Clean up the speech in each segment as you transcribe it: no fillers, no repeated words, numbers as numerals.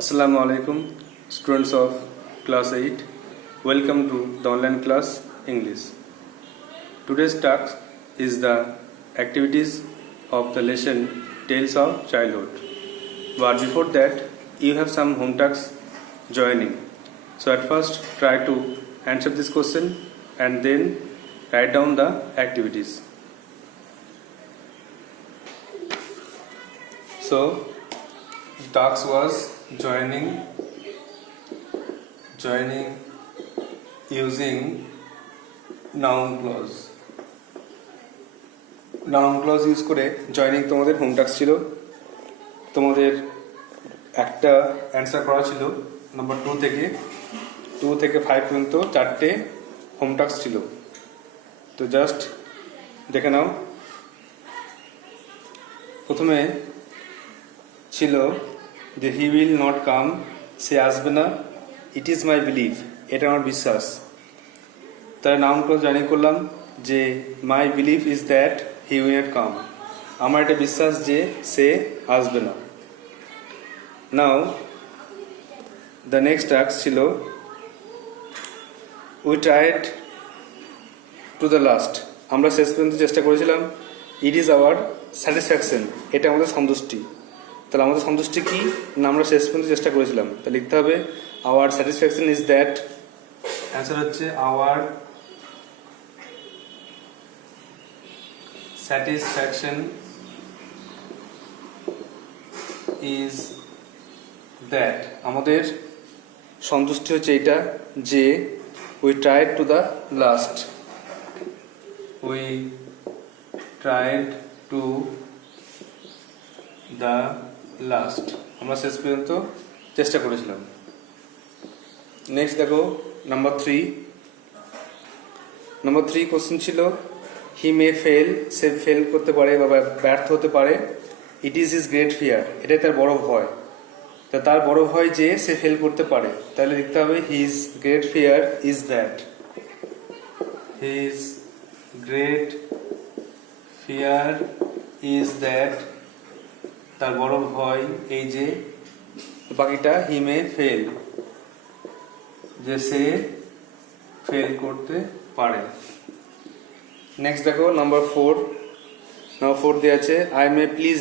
Assalamu alaikum, students of class 8. Welcome to the online class English. Today's task is the activities of the lesson Tales of Childhood. But before that, you have some home tasks joining. So at first, try to answer this question and then write down the activities. So the task was joining using noun clause. Noun clause use করে joining তোমাদের home task ছিল। তোমাদের একটা অ্যান্সার করা ছিল নাম্বার 2 থেকে 5 পর্যন্ত 4টে হোম টাস্ক ছিল। তো জাস্ট দেখে নাও। প্রথমে ছিল যে হি উইল নট কাম, সে আসবে না, ইট ইজ মাই বিলিভ, এটা আমার বিশ্বাস। তাই নাউন ক্লজ জয়নিং করলাম যে my belief is that he will not come, আমার এটা বিশ্বাস যে সে আসবে না। নাও দ্য নেক্সট টাস্ক ছিল we tried to the last, আমরা শেষ পর্যন্ত চেষ্টা করেছিলাম। ইট ইজ আওয়ার স্যাটিসফ্যাকশন, এটা আমাদের সন্তুষ্টি। তাহলে আমাদের সন্তুষ্টি কি না, আমরা শেষ পর্যন্ত চেষ্টা করেছিলাম। তাহলে লিখতে হবে our satisfaction is that, answer হচ্ছে আওয়ার স্যাটিসফ্যাকশন ইজ দ্যাট, আমাদের সন্তুষ্টি হচ্ছে এটা যে we tried to the last, we tried to the last, আমরা শেষ পর্যন্ত চেষ্টা করেছিলাম। নেক্সট দেখো নাম্বার 3 কোশ্চেন ছিল হি মে ফেল, সে ফেল করতে পারে বা ব্যর্থ হতে পারে। It is his great fear, এটাই তার বড় ভয়। তা তার বড় ভয় যে সে ফেল করতে পারে, তাহলে লিখতে হবে his great fear is that, his great fear is that, তার বড় ভয় এই যে। বাকিটা হি মে ফেল, যে সে ফেল করতে পারে। নেক্সট দেখো নাম্বার 4 দেওয়া আছে আই মে প্লিজ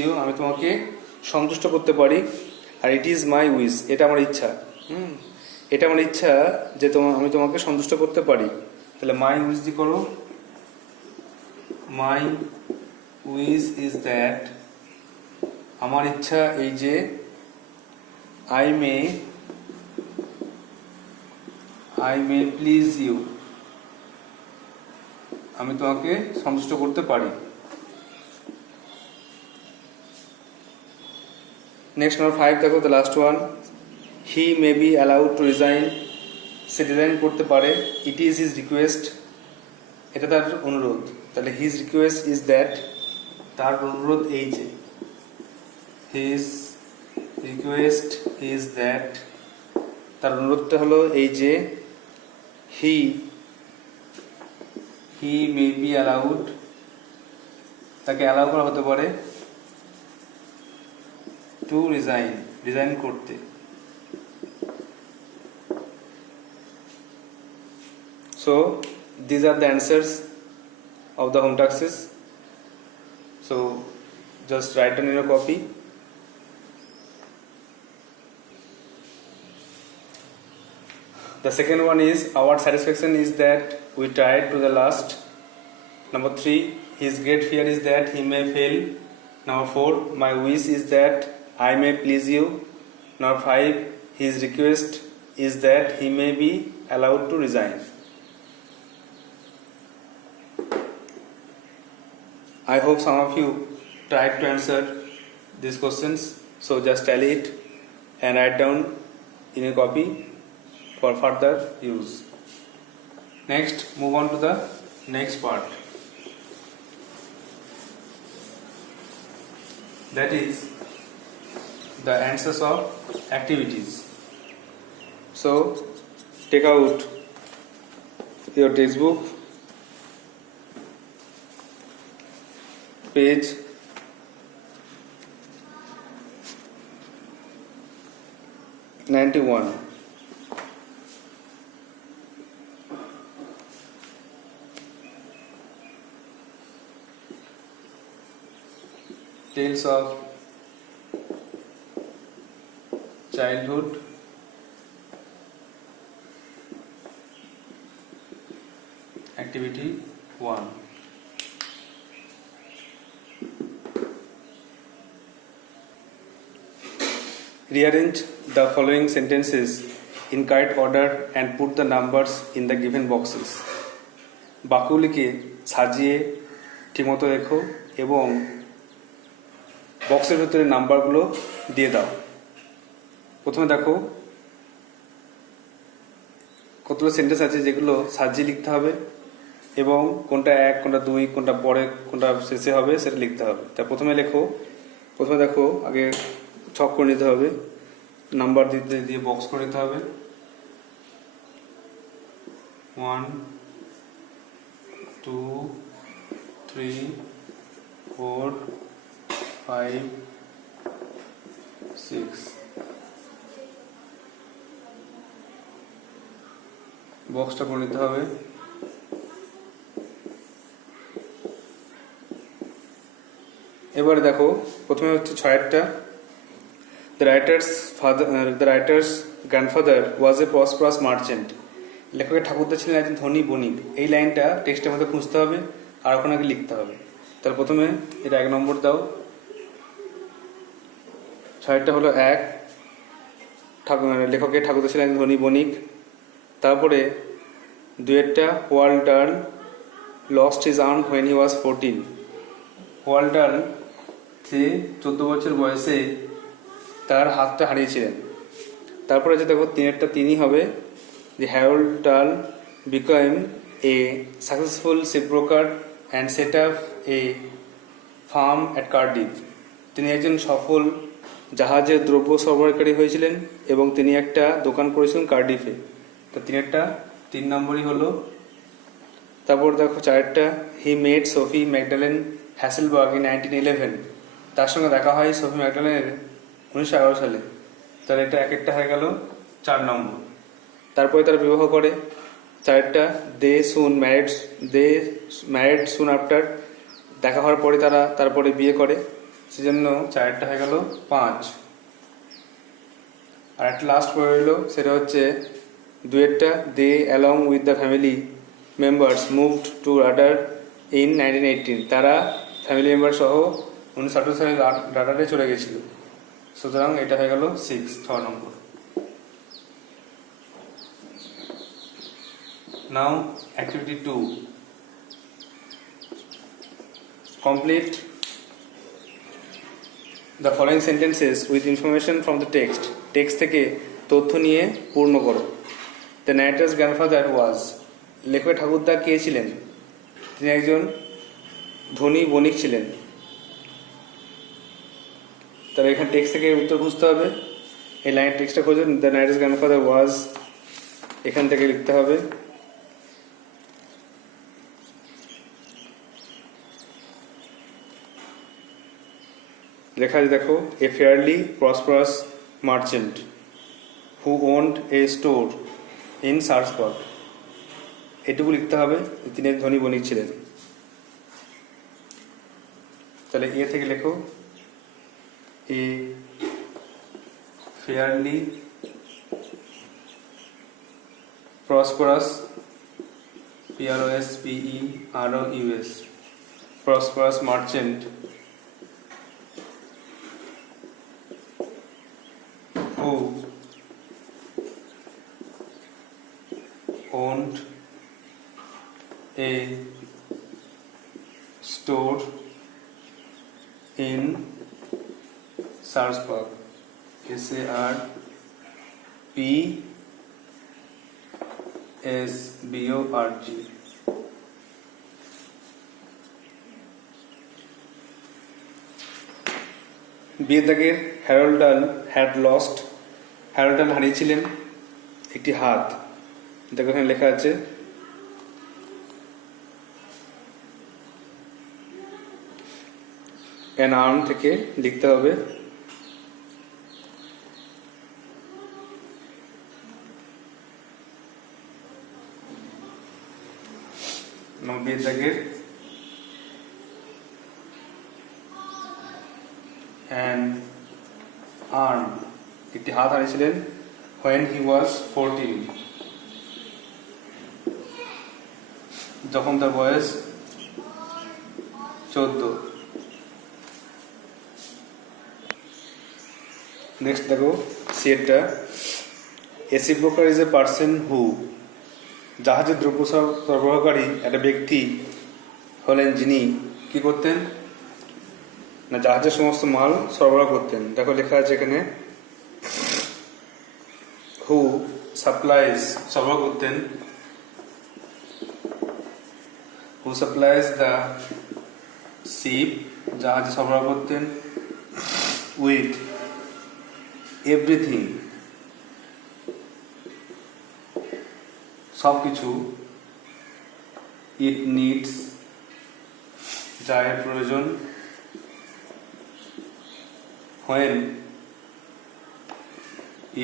ইউ, আমি তোমাকে সন্তুষ্ট করতে পারি। আর ইট ইজ মাই উইশ, এটা আমার ইচ্ছা। এটা আমার ইচ্ছা যে আমি তোমাকে সন্তুষ্ট করতে পারি। তাহলে মাই উইশ দি করো, মাই উইশ ইজ দ্যাট, আমার ইচ্ছা এই যে। আই মে প্লিজ ইউ, আমি তোমাকে সন্তুষ্ট করতে পারি। নেক্সট নাম্বার 5 দেখো the last one, he may be allowed to resign, সে রিজাইন করতে পারে। ইট ইজ হিজ রিকোয়েস্ট, এটা তার অনুরোধ। তাহলে হিজ রিকোয়েস্ট ইজ দ্যাট, তার অনুরোধ এই যে। হিজ রিকোয়েস্ট ইজ দ্যাট, তার অনুরোধটা হলো এই যে। হি মে বি অ্যালাউড, তাকে অ্যালাউ করা হতে পারে টু রিজাইন করতে। So these are the answers of the home tasks. So just write down in your copy. The second one is our satisfaction is that we tried to the last. Number 3, his great fear is that he may fail. Number 4, my wish is that I may please you. Number 5, his request is that he may be allowed to resign. I hope some of you tried to answer these questions. So just tally it and write down in a copy for further use. Next, move on to the next part. That is the answers of activities. So take out your textbook, page 91. Tales of childhood, activity 1. Rearrange the following sentences in correct order and put the numbers in the given boxes. বাক্যগুলিকে সাজিয়ে ঠিকমতো লেখো এবং বক্সের ভিতরে নাম্বারগুলো দিয়ে দাও। প্রথমে দেখো কতগুলো সেন্টেন্স আছে যেগুলো সাজিয়ে লিখতে হবে এবং কোনটা 1, কোনটা 2, কোনটা পরে, কোনটা শেষে হবে সেটা লিখতে হবে। তা প্রথমে দেখো আগে ছক করে নিতে হবে, নাম্বার দিয়ে বক্স করে নিতে হবে। 1 2 3 4 5 6 বক্সটা করে নিতে হবে। এবারে দেখো প্রথমে হচ্ছে 6টা। The writer's grandfather was a prosperous merchant. লেখকের ঠাকুরদা ছিলেন একজন ধনী বণিক। এই লাইনটা টেক্সটের মধ্যে খুঁজতে হবে আর ওখানে লিখতে হবে। তাহলে প্রথমে এটা 1 নম্বর দাও। 6টা হলো 1, লেখকের ঠাকুরদা ছিলেন একজন ধনী বণিক। তারপরে 2টা Walter lost his arm when he was 14. Walter সে 14 বছর বয়সে তার হাতটা হারিয়েছিলেন। তারপরে যে দেখো 3টা 3ই হবে। The Harold Dahl became a successful shipbroker and set up a farm at Cardiff. তিনি একজন সফল জাহাজের দ্রব্য সরবরাহকারী হয়েছিলেন এবং তিনি একটা দোকান করেছিলেন কার্ডিফে। তো 3 নম্বরই হলো। তারপর দেখো 4টা he made Sophie Magdalene Hasselberg in 1911. তার সঙ্গে দেখা হয় সোফি ম্যাকডালেনের 1911 সালে। তাহলে এটা একটা হয়ে গেল 4 নম্বর। তারপরে তারা বিবাহ করে। 4টা দে ম্যারিড সুন আফটার, দেখা হওয়ার পরে তারপরে বিয়ে করে, সেজন্য 4টা হয়ে গেল 5। আর একটা লাস্ট পড়ে রইল, সেটা হচ্ছে 2টা they along with the family members moved to Radyr in 1918. তারা ফ্যামিলি মেম্বার সহ 1918 সালে রাডারে চলে গেছিল। সুতরাং এটা হয়ে গেল 6 নম্বর। Now activity 2. Complete the following sentences with information from the text. Text থেকে তথ্য নিয়ে পূর্ণ করো। The narrator's grandfather was. লেখকের ঠাকুরদা কে ছিলেন? তিনি একজন ধনী বণিক ছিলেন। তাহলে এখানে টেক্সট থেকে উত্তর খুঁজতে হবে। এই লাইন টেক্সটটা খোঁজো। The narrator's grandfather was, এখান থেকে লিখতে হবে। লেখা আছে দেখো, a fairly prosperous merchant who owned a store in Salzburg. এটুকু লিখতে হবে, তিনি ধনী বণিক ছিলেন। তাহলে এ থেকে লেখো, a fairly prosperous, prosperous, prosperous merchant who owned a store in Salzburg. SARPSBORG. বিয়ের দাগের হ্যারল্ড ডাল হ্যাড লস্ট, হ্যারল্ড ডাল হারিয়েছিলেন একটি হাত। দেখো এখানে লেখা আছে অ্যান আর্ম থেকে লিখতে হবে। নম্বর দাগের অ্যান আর্ম, একটি হাত হারিয়েছিলেন when he was 14, যখন তার বয়স 14। নেক্সট দেখো সিয়েরটা, a ship broker is a person who, জাহাজের দ্রব্য সরবরাহকারী একটা ব্যক্তি হলেন যিনি কি করতেন না জাহাজের সমস্ত মাল সরবরাহ করতেন। দেখো লেখা আছে এখানে হু সাপ্লাইজ, সরবরাহ করতেন, হু সাপ্লাইজ দ্য শিপ, জাহাজ সরবরাহ করতেন, উইথ এভরিথিং, সব কিছু, ইট নিডস, যা এর প্রয়োজন, when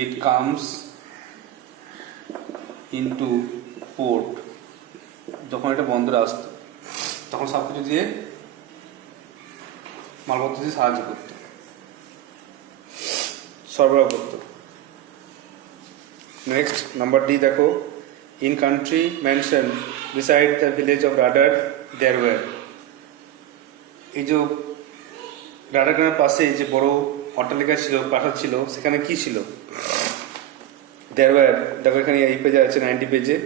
it comes into port, যখন এটা বন্দরে আসতো তখন সব কিছু দিয়ে মালপত্র দিয়ে সাহায্য করত, সরবরাহ করত। নেক্সট নাম্বার ডি দেখো, in country mention beside the village of radar there were, এই যে রাডার গ্রামের পাশে যে বড় অট্টালিকা ছিল, প্রাসাদ ছিল, সেখানে কি ছিল? দেয়ার ওয়্যার, দেখো এখানে এই পেজে আছে 90 পেজে,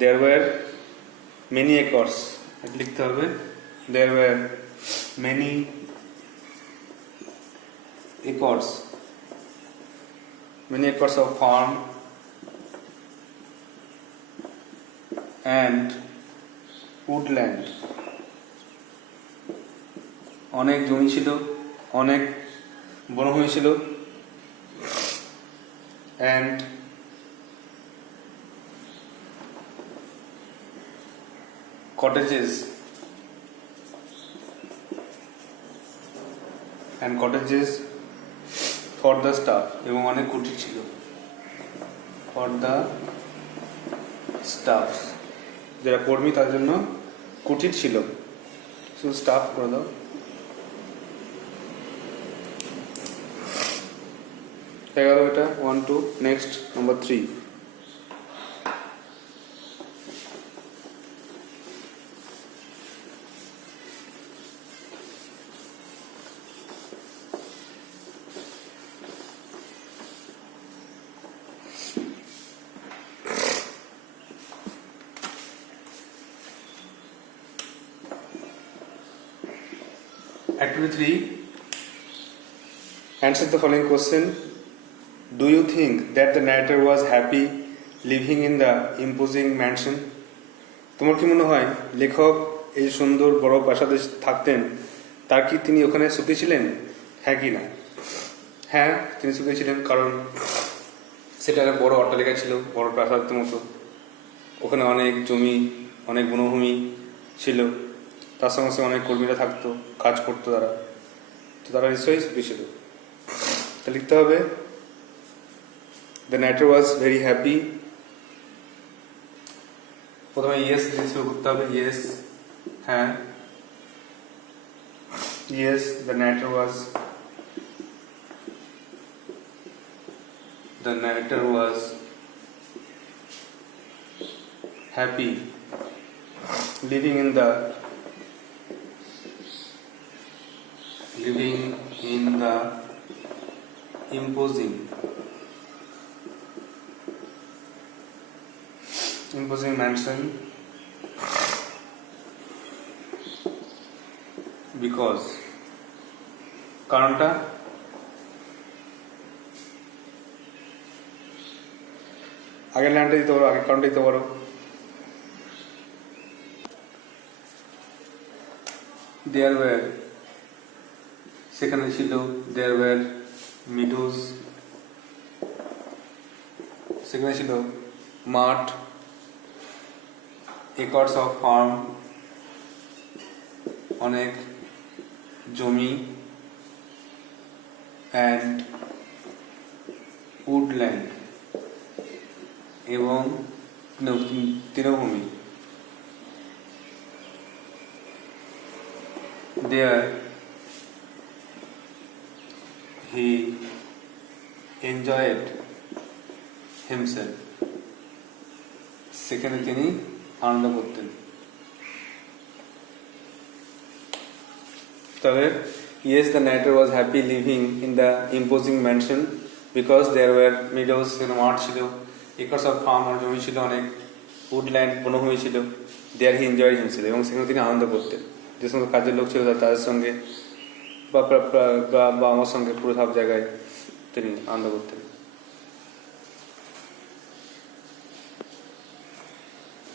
দেয়ার ওয়্যার মেনি একর্স, লিখতে হবে there were many acres, many acres of farm and woodland, অনেক জমি ছিল, অনেক বনভূমি ছিল, and cottages for the staff, এবং অনেক কুটির ছিল for the staff, যারা কর্মী তার জন্য কুটির ছিল, শুধু স্টাফ করে দাও। গেল এটা 1 2। নেক্সট নাম্বার 3, Activity 3, answer the following question. Do you think that the narrator was happy living in the imposing mansion? তোমার কি মনে হয় লেখক এই সুন্দর বড় প্রাসাদে থাকতেন, তার কি তিনি ওখানে সুখী ছিলেন? হ্যাঁ কি না? হ্যাঁ, তিনি সুখী ছিলেন, কারণ সেটা একটা বড় অট্টালিকা ছিল, বড় প্রাসাদের মতো, ওখানে অনেক জমি, অনেক বনভূমি ছিল, তার সঙ্গে সঙ্গে অনেক কর্মীরা থাকতো, কাজ করতো তারা, তো তারা নিশ্চয়ই সুখী ছিল। তা লিখতে হবে the narrator was very happy, প্রথমে ইয়েস দিয়ে শুরু করতে হবে, ইয়েস, হ্যাঁ, yes the narrator was happy living in the imposing mansion because, কারণটা আগের লাইনটা দিতে পারো, আগের কারণটা দিতে পারো। দেয়ার ওয়্যার, সেখানে ছিল, দেয়ার ওয়্যার মিডোজ, সেখানে ছিল মাঠ, একর্স অফ ফার্ম, অনেক জমি, অ্যান্ড উডল্যান্ড, এবং তৃণভূমি। there he enjoyed himself. সেখানে তিনি আনন্দ করতেন। তবে yes, the narrator was happy living in the imposing mansion because there were meadows, মাঠ ছিল, acres of farm, আর জমি ছিল অনেক, woodland, বনভূমি ছিল, there he enjoyed himself, এবং সেখানে তিনি আনন্দ করতেন। যে সমস্ত কাজের লোক ছিল তাদের সঙ্গে বা আমার সঙ্গে পুরো সব জায়গায় তিনি আনন্দ করতেন।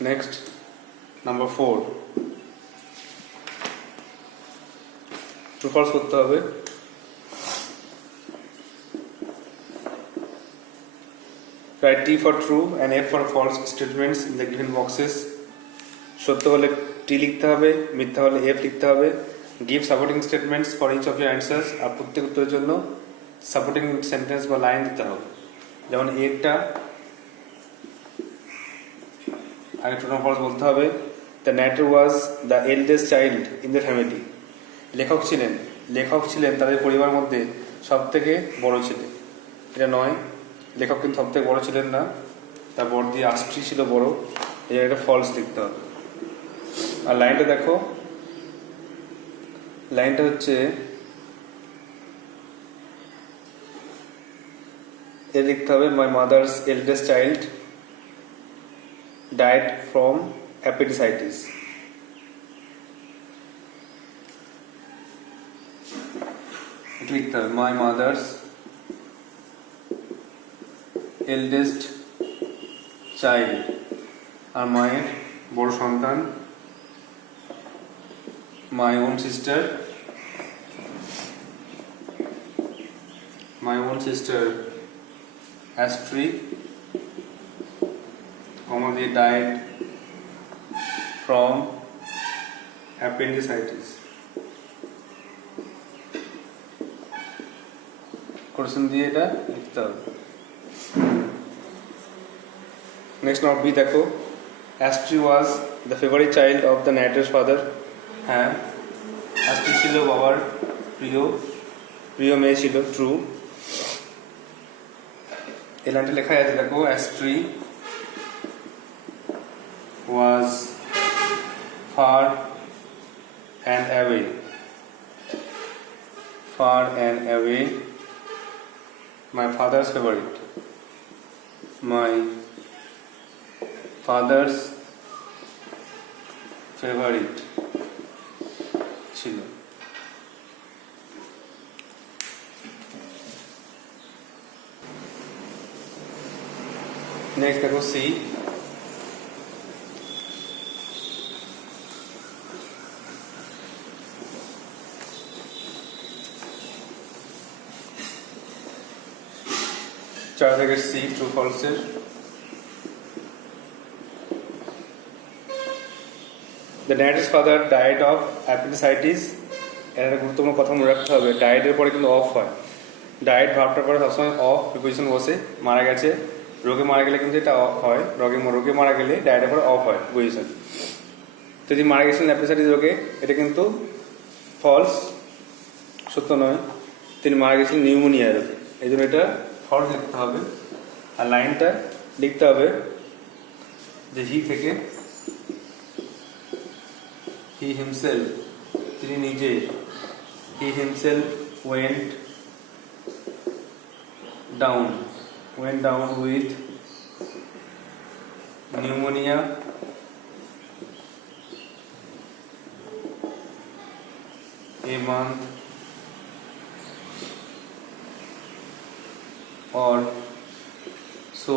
নেক্সট নাম্বার 4, ট্রু ফলস করতে হবে। Write T for true and F for false statements in the given boxes. সত্য হলে T লিখতে হবে, মিথ্যা হলে F লিখতে হবে। Give supporting statements for each of your answers, আর প্রত্যেক উত্তরের জন্য সাপোর্টিং সেন্টেন্স বা লাইন দিতে হবে। যেমন একটা আগে ট্রু না ফলস বলতে হবে। The narrator was the eldest child in the family. লেখক ছিলেন তাদের পরিবারের মধ্যে সব থেকে বড় ছিলেন। এটা নয়, লেখক কিন্তু সব থেকে বড় ছিলেন না, তার বড়দি আস্ট্রি ছিল বড়, এই জায়গাটা ফলস লিখতে হবে। আর লাইনটা দেখো, লাইনটা হচ্ছে এ লিখতে হবে my mother's eldest child died from appendicitis. লিখতে হবে মাই মাদার্স এল্ডেস্ট চাইল্ড, আর মায়ের বড় সন্তান my own sister Astrid, they died from appendicitis. Question দিয়ে এটা লিখতে হবে। নেক্সট নাম্বার বি দেখো, Astrid was the favorite child of the narrator's father. হ্যাঁ, অ্যাস্ট্রি ছিল বাবার প্রিয় মেয়ে ছিল, ট্রু। এই লাইনটা লেখা আছে দেখো, Astri was far and away my father's favourite ছিল। নেক্সট দেখো সি, চার থেকে সি ট্রু ফলসের। The narrator's father died of appendicitis. একটা গুরুত্বপূর্ণ কথা মনে রাখতে হবে, ডায়েটের পরে কিন্তু অফ হয়। ডায়েট ভাবটার পরে সবসময় অফ প্রিপোজিশন বসে, মারা গেছে, রোগে মারা গেলে কিন্তু এটা অফ হয়, রোগে মারা গেলে ডায়েটের পরে অফ হয় প্রিপোজিশন। যদি মারা গেছিলেন অ্যাপেন্ডিসাইটিস রোগে, এটা কিন্তু ফলস, সত্য নয়। তিনি মারা গেছিলেন নিউমোনিয়া রোগে, এই জন্য এটা ফলস লিখতে হবে। আর লাইনটা লিখতে হবে যে হি থেকে he himself, তিনি নিজে, he himself went down with pneumonia a month or so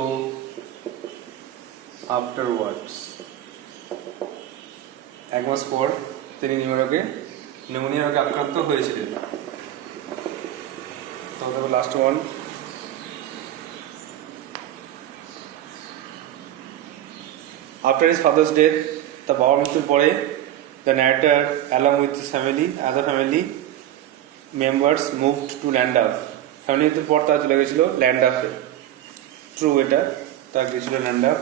afterwards. এক মাস পর তিনি নিউমোনিয়া রোগে আক্রান্ত হয়েছিলেন। তো last one, after his father's death, তার বাবার মৃত্যুর পরে, the narrator along with his family, other family members moved to Llandaff. Family মৃত্যুর পর তারা চলে গেছিল ল্যান্ডাফে। ট্রু, এটা তারা গিয়েছিল ল্যান্ডাফ।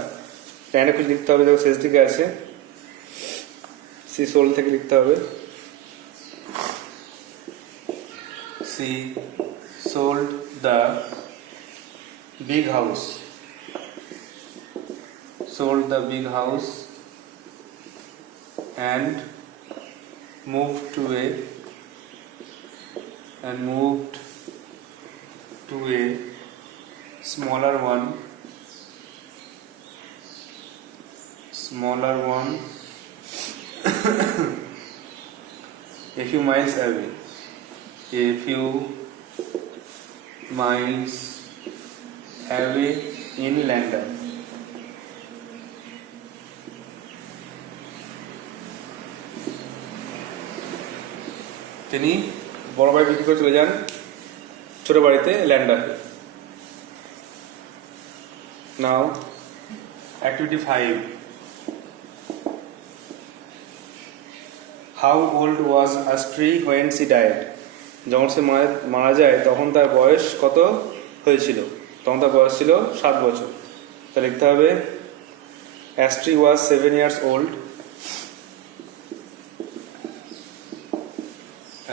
ল্যান্ডাফে লিখতে হবে, দেখো শেষ দিকে আছে, সি সোল থেকে লিখতে হবে। she sold the big house. Sold the big house and moved to a smaller one a few miles away. A few miles away in London. তিনি বড় বাড়ি বিক্রি করে চলে যান ছোট বাড়িতে ল্যান্ডারে। Now activity 5. How old was Astri when she died? যখন সে মারা যায় তখন তার বয়স কত হয়েছিল? তখন তার বয়স ছিল 7 বছর। তা লিখতে হবে অ্যাস্ট্রি ওয়াজ 7 years old.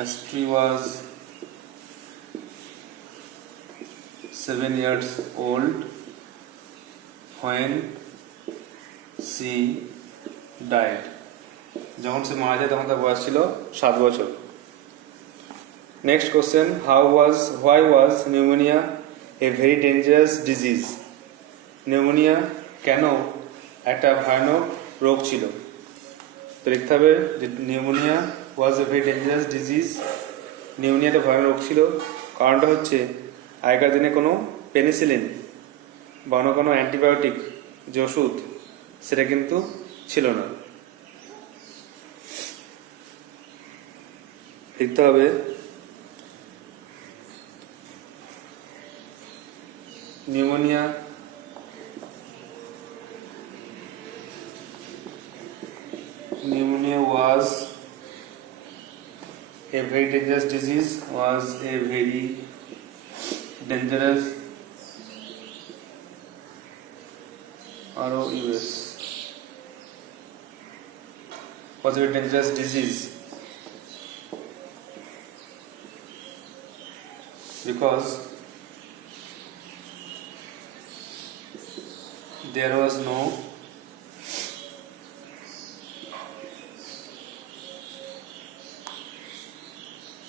Astri was 7 years old when she died. যখন সে মারা যায় তখন তার বয়স ছিল 7 বছর। Next question, why was pneumonia a very dangerous disease? Pneumonia কেন একটা ভয়ানক রোগ ছিল? তো লিখতে হবে pneumonia was a very dangerous disease. Pneumonia একটা ভয়ানক রোগ ছিল। কারণটা হচ্ছে আগেকার দিনে কোনো পেনিসিলিন বা অন্য কোনো অ্যান্টিবায়োটিক যে ওষুধ সেটা কিন্তু ছিল না। লিখতে হবে pneumonia was a very dangerous disease. Was a very dangerous ROUS was a very dangerous disease because there was no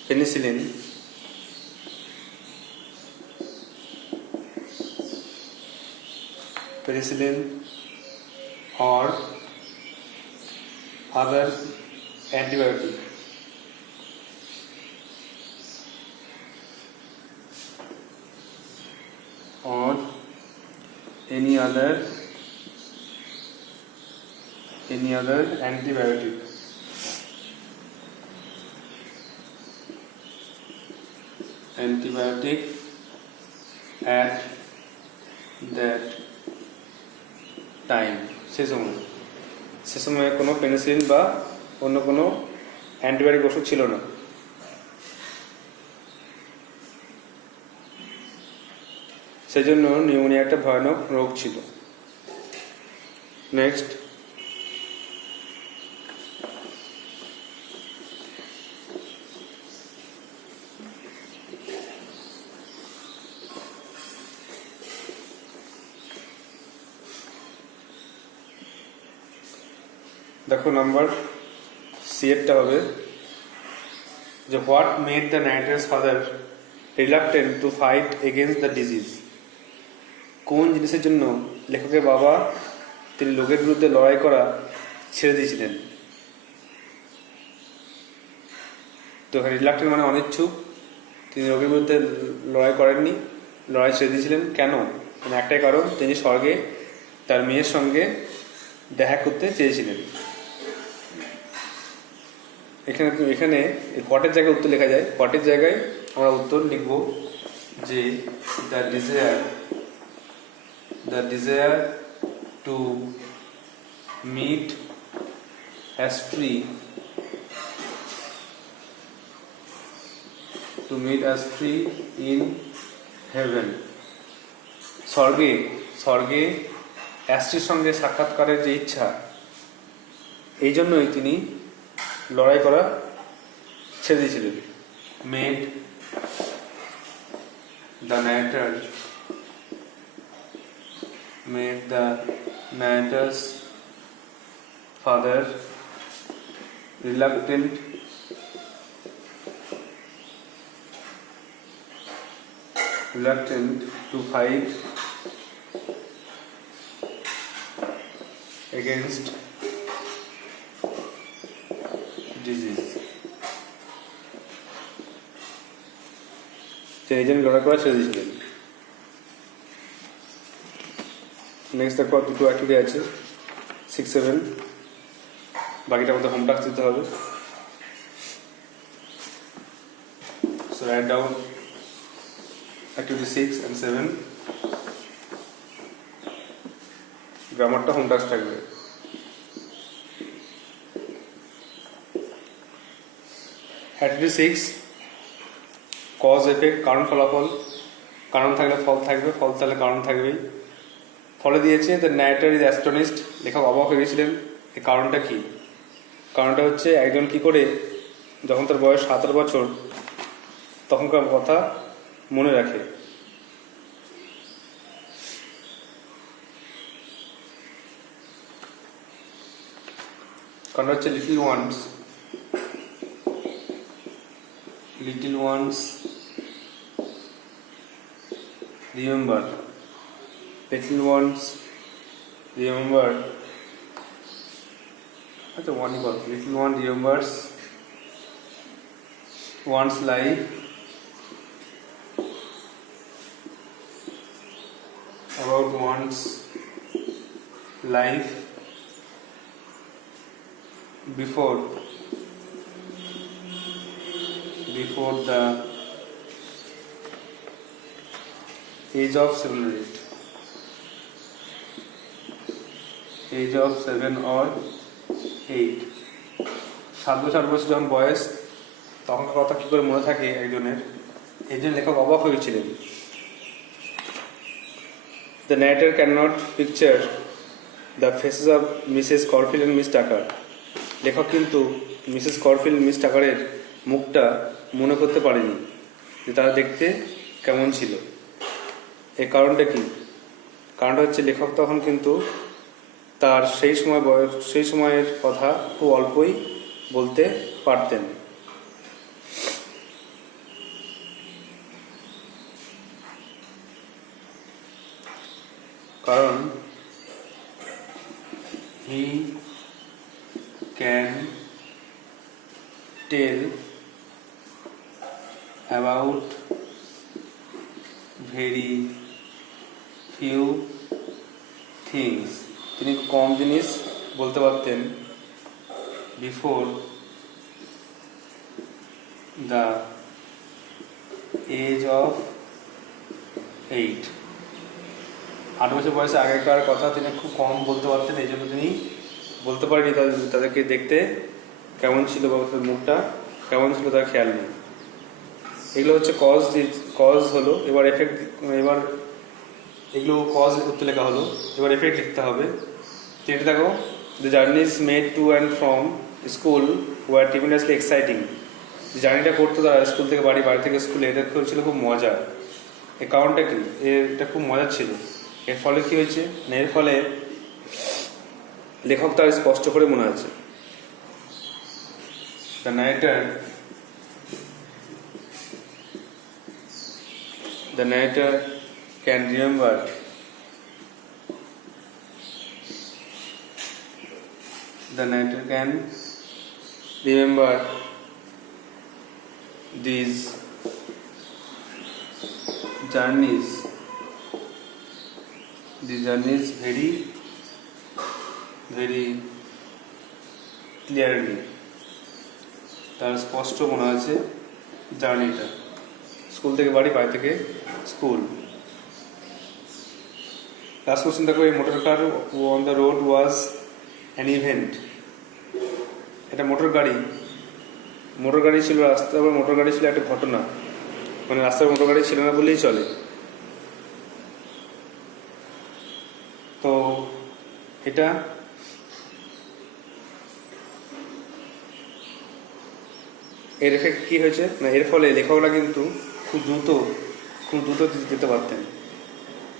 penicillin or other antibiotic. Or any other antibiotic. At that time. সে সময় কোনো পেনিসিলিন বা অন্য কোনো অ্যান্টিবায়োটিক ওষুধ ছিল না। সেজন্য নিউমোনিয়া একটা ভয়ানক রোগ ছিল। নেক্সট, দেখো নাম্বার সি এরটা হবে যে what made the nitrous father reluctant to fight against the disease? কোন জিনিসের জন্য লেখকের বাবা তিনি রোগের বিরুদ্ধে লড়াই করা ছেড়ে দিয়েছিলেন? তো রিলাক্টেন্ট মানে অনিচ্ছুক, তিনি রোগের বিরুদ্ধে লড়াই করেননি, লড়াই ছেড়ে দিয়েছিলেন। কেন? একটাই কারণ, তিনি স্বর্গে তার মেয়ের সঙ্গে দেখা করতে চেয়েছিলেন। এখানে হোয়াটের জায়গায় উত্তর লেখা যায়, হোয়াটের জায়গায় আমরা উত্তর লিখব যে the desire to meet Astri in heaven. স্বর্গে অ্যাস্ট্রির সঙ্গে সাক্ষাৎকারের যে ইচ্ছা, এই জন্যই তিনি লড়াই করা ছেড়ে দিয়েছিলেন। Made The narrator made the narrator's father reluctant to fight against disease. সেই জন্য লড়াই করা ছেড়ে দিয়েছিলেন। নেক্সট দেখো দুটো অ্যাক্টিভিটি আছে 6-7, বাকিটা আমাদের হোম টাস্ক দিতে হবে। So write down activity 6 and 7, গ্রামারটা হোম টাস্ক থাকবে। অ্যাক্টিভিটি 6, কজ এফেক্ট, কারণ ফলাফল। কারণ থাকলে ফল থাকবে, ফল থাকলে কারণ থাকবেই। ফলে দিয়েছে দ্য ন্যারেটর ইজ অ্যাস্টনিশড, লেখক অবাক হয়ে গেছিলেন। এই কারণটা কি? কারণটা হচ্ছে একজন কি করে যখন তার বয়স 17 বছর তখনকার কথা মনে রাখে। কারণ হচ্ছে little once remember, little ones remember, अच्छा one equal, little one remembers one's life about one's life before the age of 7 or 8. Age of 7 or 8. 7 বছর 8 বছর যখন বয়স তখন কথা কি করে মনে থাকে একজনের, এই জন্য লেখক অবাক হয়েছিলেন। The narrator cannot picture the faces of Mrs. Corfield and Miss Tucker. লেখক কিন্তু মিসেস করফিল্ড মিস টাকারের মুখটা মনে করতে পারেনি যে তারা দেখতে কেমন ছিল। এই কারণটা কি? কারণটা হচ্ছে লেখক তখন কিন্তু তার সেই সময়ের কথা খুব অল্পই বলতে পারতেন। কারণ he can tell about very few things, তিনি কম জিনিস বলতে পারতেন বিফোর দ্য এজ অফ 8। 8 বছর বয়সে আগেকার কথা তিনি খুব কম বলতে পারতেন, এই জন্য তিনি বলতে পারেনি তাদেরকে দেখতে কেমন ছিল বা তাদের মুখটা কেমন ছিল তার খেয়াল নেই। এগুলো হচ্ছে কজ হলো। এবার এফেক্ট, এবার এগুলো কজ করতে লেখা হলো, এবার এফেক্ট লিখতে হবে। এটা দেখো, the journey is made to and from school were tremendously exciting. যে জার্নিটা করতো তারা স্কুল থেকে বাড়ি, বাড়ি থেকে স্কুলে, এদের ছিল খুব মজা। এর কারণটা কি? এটা খুব মজার ছিল। এর ফলে কি হয়েছে না, এর ফলে লেখক তার স্পষ্ট করে মনে আছে। The narrator can remember these journeys very very clearly, তার স্পষ্ট মনে আছে জার্নিটা, স্কুল থেকে বাড়ি, বাড়ি থেকে স্কুল। লাস্ট কোশ্চেন দেখো, এই motor car on the road was an event. এটা মোটর গাড়ি ছিল রাস্তা, আবার মোটর গাড়ি ছিল একটা ঘটনা, মানে রাস্তায় মোটর গাড়ি ছিল না বললেই চলে। তো এটা এর এফেক্ট কি হয়েছে না, এর ফলে লেখকরা কিন্তু খুব দ্রুত খুব দ্রুত যেতে পারতেন,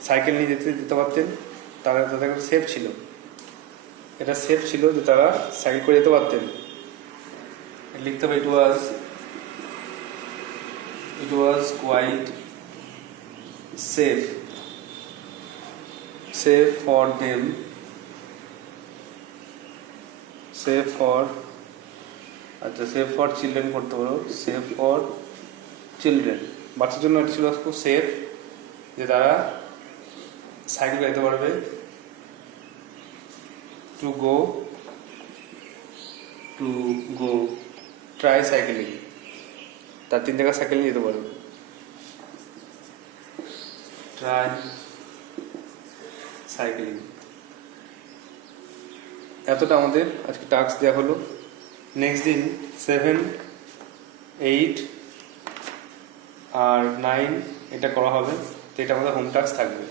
সাইকেল নিয়ে যেতে পারতেন। তারা তাদের সেফ ছিল, এটা সেফ ছিল যে তারা সাইকেল করে যেতে পারতেন। লিখতে হবে it was quite safe for them, safe for children করতে পারো, safe for children, বাচ্চার জন্য এটা ছিল খুব সেফ যে তারা সাইকেল যেতে পারবে। to go try cycling, তার 3 জায়গা সাইকেল নিয়ে যেতে পারবে। ট্রাই সাইক্লিং, এতটা আমাদের আজকে টাস্ক দেওয়া হলো। নেক্সট দিন 7, 8 আর 9 এটা করা হবে, তো এটা আমাদের হোম টাস্ক থাকবে।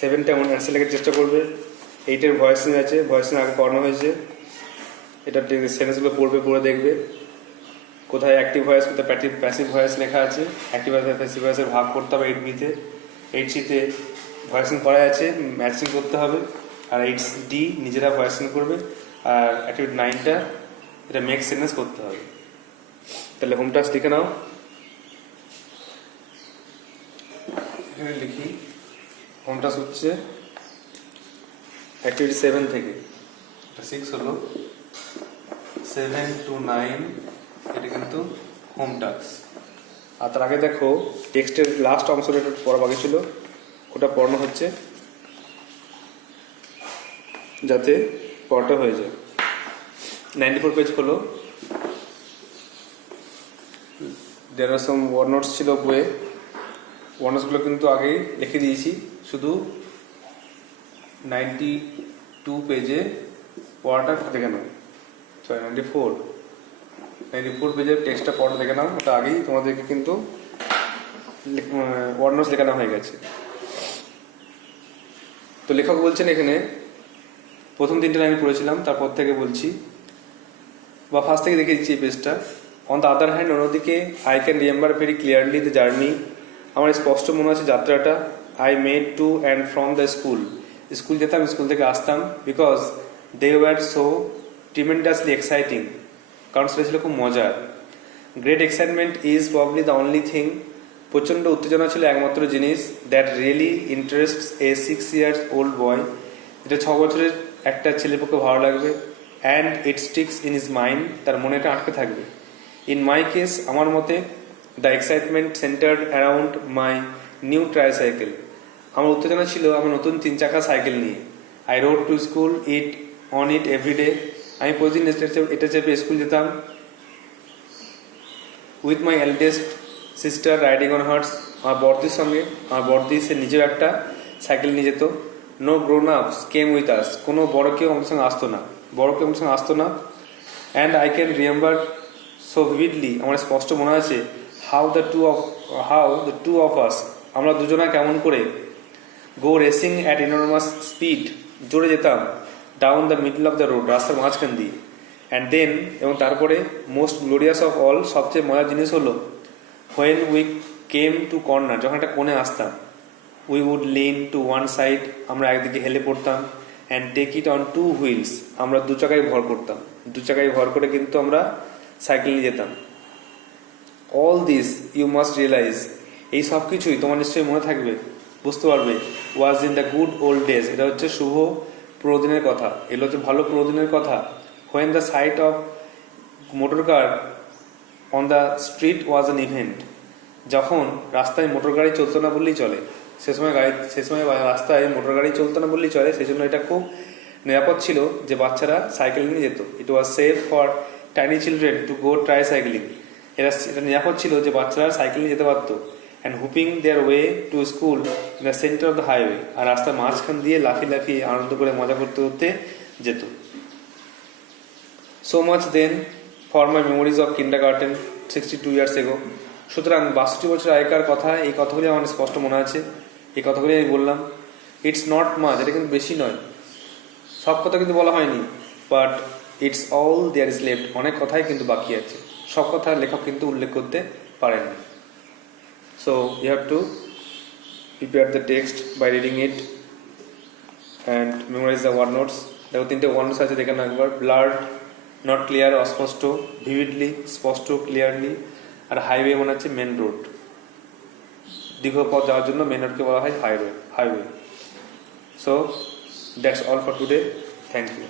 7টা এমন অ্যান্সার লেখার চেষ্টা করবে। 8-এর ভয়েস আছে, ভয়েস আগে পড়ানো হয়েছে, এটা সেন্টেন্সগুলো পড়ে দেখবে কোথায় অ্যাক্টিভ ভয়েস কোথায় প্যাসিভ ভয়েস লেখা আছে। অ্যাক্টিভ ভয়েস প্যাসিভ ভয়েসের ভাগ করতে হবে 8Bতে, 8Cতে ভয়েসিং করা আছে, ম্যাচিং করতে হবে। আর 8D নিজেরা ভয়েসিং করবে। আর অ্যাক্টিভিটি 9টা এটা মেক সেন্টেন্স করতে হবে। তাহলে হোম টাস্ক লিখে নাও, এখানে লিখি। হোম টাস্ক হচ্ছে অ্যাক্টিভিটি 7 থেকে 6 হলো, 7 to 9 এটা কিন্তু হোম টাস্ক। আর তার আগে দেখো টেক্সটের লাস্ট অংশটা একটু পড়া বাকি ছিল, ওটা পড়ানো হচ্ছে যাতে পড়াটা হয়ে যায়। 94 পেজ হলো, দেয়ার আর সাম ওয়ার্ড নোটস ছিল বইয়ে, ওয়ার্ড নোটসগুলো কিন্তু আগেই লিখে দিয়েছি, শুধু 92 পেজে পড়াটা দেখে নাও। সরি 94 পেজের টেক্সটটা পড়া দেখে নাও, ওটা আগেই তোমাদেরকে কিন্তু ওয়ার্ড নোটস লেখানো হয়ে গেছে। তো লেখক বলছেন এখানে, প্রথম 3টে লাইন পড়েছিলাম, তারপর থেকে বলছি বা ফার্স্ট থেকে দেখে দিচ্ছি এই পেজটা। অন দ্য আদার হ্যান্ড, অন্যদিকে I can remember very clearly the journey, আমার স্পষ্ট মনে আছে যাত্রাটা। I made to and from the school, school যেতাম, স্কুল থেকে আসতাম। Because they were so tremendously exciting, কারণ সেটা ছিল খুব মজার। Great excitement is probably the only thing, প্রচণ্ড উত্তেজনা ছিল একমাত্র জিনিস। That really interests a 6 years old boy, এটা 6 বছরের একটা ছেলের পক্ষে ভালো লাগবে। And it sticks in his mind, তার মনে এটা আটকে থাকবে। ইন মাই কেস, আমার মতে, the excitement centred around my new tricycle, আমার উত্তেজনা ছিল আমার নতুন 3 চাকা সাইকেল নিয়ে। I rode to school on it every day, আমি প্রতিদিন এটা চেপে স্কুল যেতাম। With my eldest sister riding on hers, আমার বড়দির সঙ্গে, আমার বড়দি সে নিজেও একটা সাইকেল নিয়ে যেত। নো গ্রোন আপস কেম উইথ আস, কোনো বড় কেউ আমার সঙ্গে আসতো না। And I can remember so vividly, আমার স্পষ্ট মনে আছে, how the two of us, আমরা দুজনা কেমন করে go racing at enormous speed, জোরে যেতাম, down the middle of the road, রাস্তার মাঝখান দিয়ে। অ্যান্ড দেন, এবং তারপরে, মোস্ট গ্লোরিয়াস অফ অল, সবচেয়ে মজার জিনিস হলো, when we came to corner, যখন একটা কোণে আসতাম, we would lean to one side, আমরা একদিকে হেলে পড়তাম। And take it on 2 wheels, আমরা 2 চাকায় ভর করতাম, 2 চাকায় ভর করে কিন্তু আমরা সাইকেল নিয়ে যেতাম। All this you must realise, এই সব কিছুই তোমার নিশ্চয়ই মনে থাকবে, বুঝতে পারবে। Was in the good old days, এটা হচ্ছে শুভ পুরো দিনের কথা, এগুলো হচ্ছে ভালো পুরো দিনের কথা। When the sight of motor car on the street was an event, যখন রাস্তায় মোটর গাড়ি চলতো না বললেই চলে, সে সময় রাস্তায় মোটর গাড়ি চলতো না বললেই চলে, সেই জন্য এটা খুব নিরাপদ ছিল যে বাচ্চারা সাইকেল নিয়ে যেত। It was safe for tiny children to go tricycling, এটা নিরাপদ ছিল যে বাচ্চারা সাইকেল নিয়ে যেতে পারতো। And whooping their way to school in the centre of the highway, আর রাস্তার মাঝখান দিয়ে লাফিয়ে আনন্দ করে মজা করতে যেত। So much then for my memories of kindergarten 62 years ago, সুতরাং 62 বছর আগেকার কথা, এই কথাগুলি আমার স্পষ্ট মনে আছে, এই কথাগুলি আমি বললাম। ইটস নট মাচ, এটা কিন্তু বেশি নয়, সব কথা কিন্তু বলা হয়নি। But it's all there is left, অনেক কথাই কিন্তু বাকি আছে, সব কথা লেখক কিন্তু উল্লেখ করতে পারেন। So you have to prepare the text by reading it and memorise the word notes. দেখো তিনটে ওয়ার্ড নোটস আছে, দেখে না একবার। ব্লার্ড, নট ক্লিয়ার, অস্পষ্ট। ভিভিডলি, স্পষ্ট, ক্লিয়ারলি। আর হাইওয়ে মানে হচ্ছে মেন রোড, দীর্ঘ পথ যাওয়ার জন্য মেন রোডকে বলা হয় highway. So that's all for today, thank you.